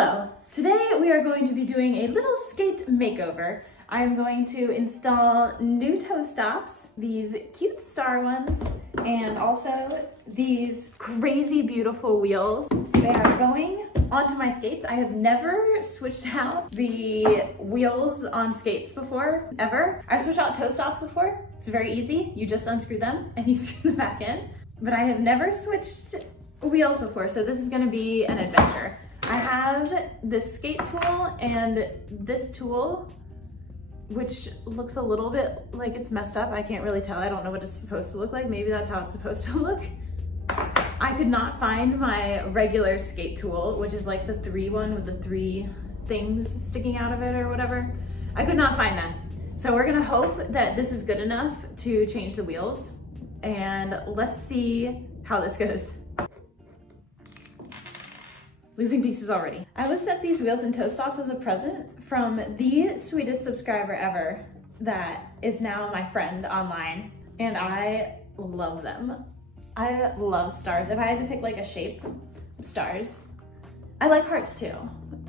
Hello! Today we are going to be doing a little skate makeover. I am going to install new toe stops, these cute star ones, and also these crazy beautiful wheels. They are going onto my skates. I have never switched out the wheels on skates before, ever. I've switched out toe stops before. It's very easy. You just unscrew them and you screw them back in. But I have never switched wheels before, so this is gonna be an adventure. I have this skate tool and this tool, which looks a little bit like it's messed up. I can't really tell. I don't know what it's supposed to look like. Maybe that's how it's supposed to look. I could not find my regular skate tool, which is like the 3 one with the 3 things sticking out of it or whatever. I could not find that. So we're gonna hope that this is good enough to change the wheels, and let's see how this goes. Losing pieces already. I was sent these wheels and toe stops as a present from the sweetest subscriber ever that is now my friend online, and I love them. I love stars. If I had to pick like a shape, stars. I like hearts too,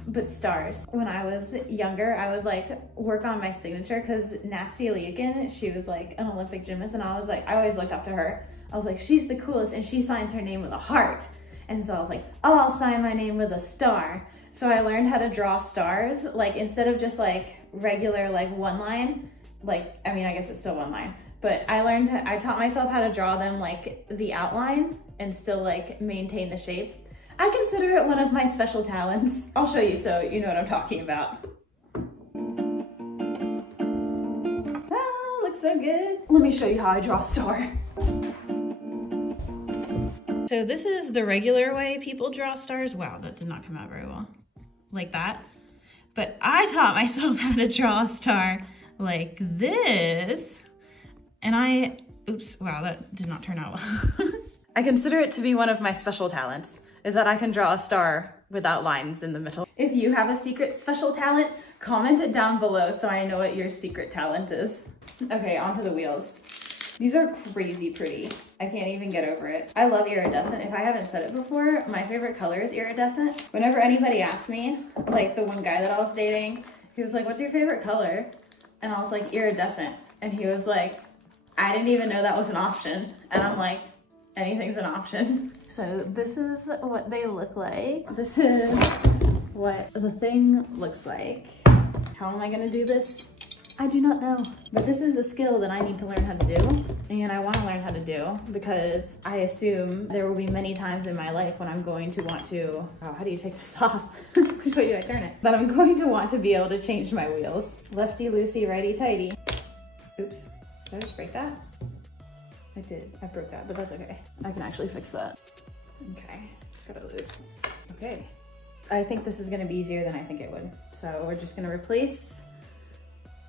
but stars. When I was younger, I would like work on my signature because Nasty Aliakin, she was like an Olympic gymnast, and I always looked up to her. I was like, she's the coolest, and she signs her name with a heart. And so I was like, oh, I'll sign my name with a star. So I learned how to draw stars, like instead of just like regular like one line, like, I mean, I guess it's still one line, but I taught myself how to draw them like the outline and still like maintain the shape. I consider it one of my special talents. I'll show you so you know what I'm talking about. Ah, looks so good. Let me show you how I draw a star. So this is the regular way people draw stars. Wow, that did not come out very well. Like that. But I taught myself how to draw a star like this. And oops, wow, that did not turn out well. I consider it to be one of my special talents, is that I can draw a star without lines in the middle. If you have a secret special talent, comment it down below so I know what your secret talent is. Okay, onto the wheels. These are crazy pretty. I can't even get over it. I love iridescent. If I haven't said it before, my favorite color is iridescent. Whenever anybody asks me, like the one guy that I was dating, he was like, what's your favorite color? And I was like, iridescent. And he was like, I didn't even know that was an option. And I'm like, anything's an option. So this is what they look like. This is what the thing looks like. How am I gonna do this? I do not know, but this is a skill that I need to learn how to do, and I want to learn how to do because I assume there will be many times in my life when I'm going to want to, oh, how do you take this off? Which way do I turn it? That I'm going to want to be able to change my wheels. Lefty loosey, righty tighty. Oops, did I just break that? I did, I broke that, but that's okay. I can actually fix that. Okay, got it loose. Okay, I think this is gonna be easier than I think it would. So we're just gonna replace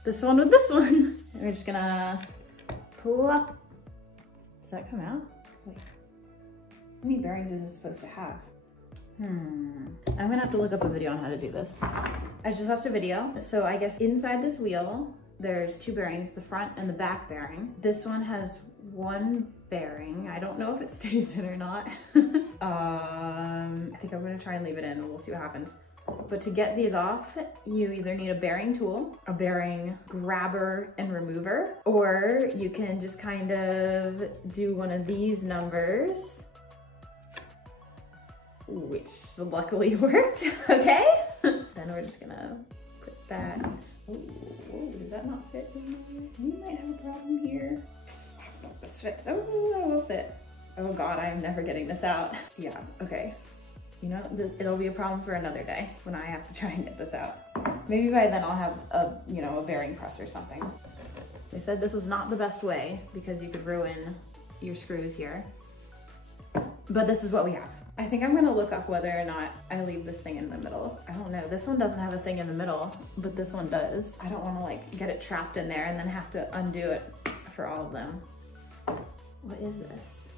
this one with this one. And we're just gonna plop. Does that come out? Wait. How many bearings is this supposed to have? I'm gonna have to look up a video on how to do this. I just watched a video. So I guess inside this wheel, there's 2 bearings, the front and the back bearing. This one has 1 bearing. I don't know if it stays in or not. I think I'm gonna try and leave it in and we'll see what happens. But to get these off, you either need a bearing tool, a bearing grabber and remover, or you can just kind of do one of these numbers, which luckily worked, okay? Then we're just gonna put that, oh, does that not fit in here? We might have a problem here. Let's fix, oh, that will fit. Oh God, I am never getting this out. Yeah, okay. You know, it'll be a problem for another day when I have to try and get this out. Maybe by then I'll have a bearing press or something. They said this was not the best way because you could ruin your screws here. But this is what we have. I think I'm gonna look up whether or not I leave this thing in the middle. I don't know, this one doesn't have a thing in the middle, but this one does. I don't wanna like get it trapped in there and then have to undo it for all of them. What is this?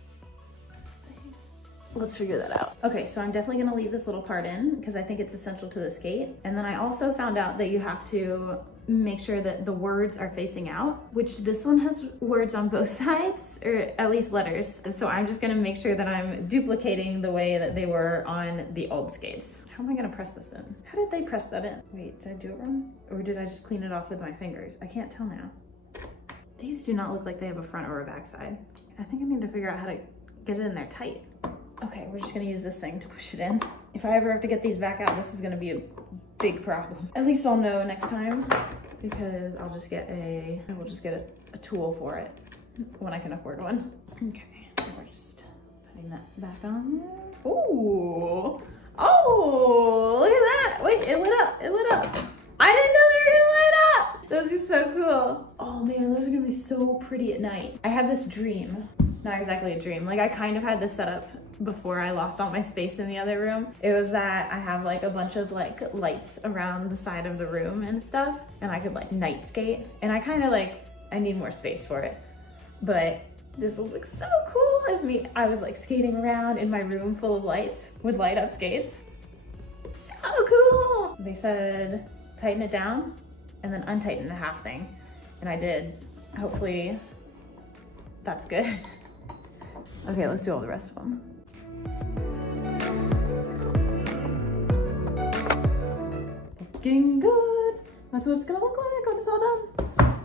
let's figure that out. Okay, so I'm definitely gonna leave this little part in because I think it's essential to the skate. And then I also found out that you have to make sure that the words are facing out, which this one has words on both sides, or at least letters. So I'm just gonna make sure that I'm duplicating the way that they were on the old skates. How am I gonna press this in? How did they press that in? Wait, did I do it wrong? Or did I just clean it off with my fingers? I can't tell now. These do not look like they have a front or a back side. I think I need to figure out how to get it in there tight. Okay, we're just gonna use this thing to push it in. If I ever have to get these back out, this is gonna be a big problem. At least I'll know next time, because I'll just get we'll just get a tool for it when I can afford one. Okay, we're just putting that back on there. Ooh, oh, look at that. Wait, it lit up, it lit up. I didn't know they were gonna light up. Those are so cool. Oh man, those are gonna be so pretty at night. I have this dream, not exactly a dream. Like I kind of had this set up before I lost all my space in the other room. It was that I have like a bunch of like lights around the side of the room and stuff, and I could like night skate. And I kind of like, I need more space for it. But this will look so cool if I was like skating around in my room full of lights with light up skates. So cool. They said, tighten it down and then untighten the half thing. And I did. Hopefully that's good. Okay, let's do all the rest of them. Looking good. That's what it's gonna look like when it's all done.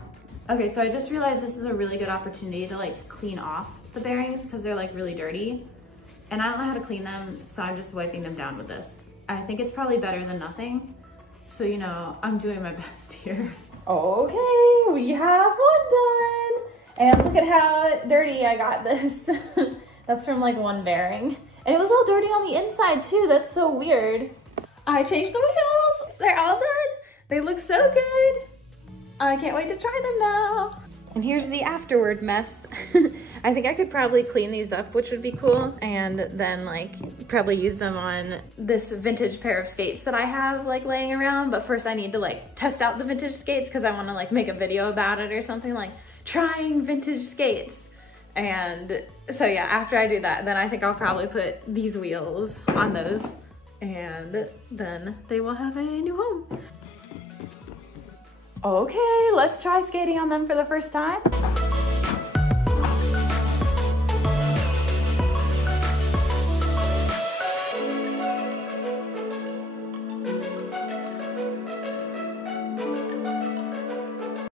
Okay, so I just realized this is a really good opportunity to like clean off the bearings because they're like really dirty. And I don't know how to clean them, so I'm just wiping them down with this. I think it's probably better than nothing. So, you know, I'm doing my best here. Okay, we have one done. And look at how dirty I got this. That's from like one bearing. And it was all dirty on the inside too. That's so weird. I changed the wheels. They're all done. They look so good. I can't wait to try them now. And here's the afterward mess. I think I could probably clean these up, which would be cool. And then like probably use them on this vintage pair of skates that I have like laying around. But first I need to like test out the vintage skates because I want to like make a video about it or something, like trying vintage skates. And so yeah, after I do that, then I think I'll probably put these wheels on those and then they will have a new home. Okay, let's try skating on them for the first time.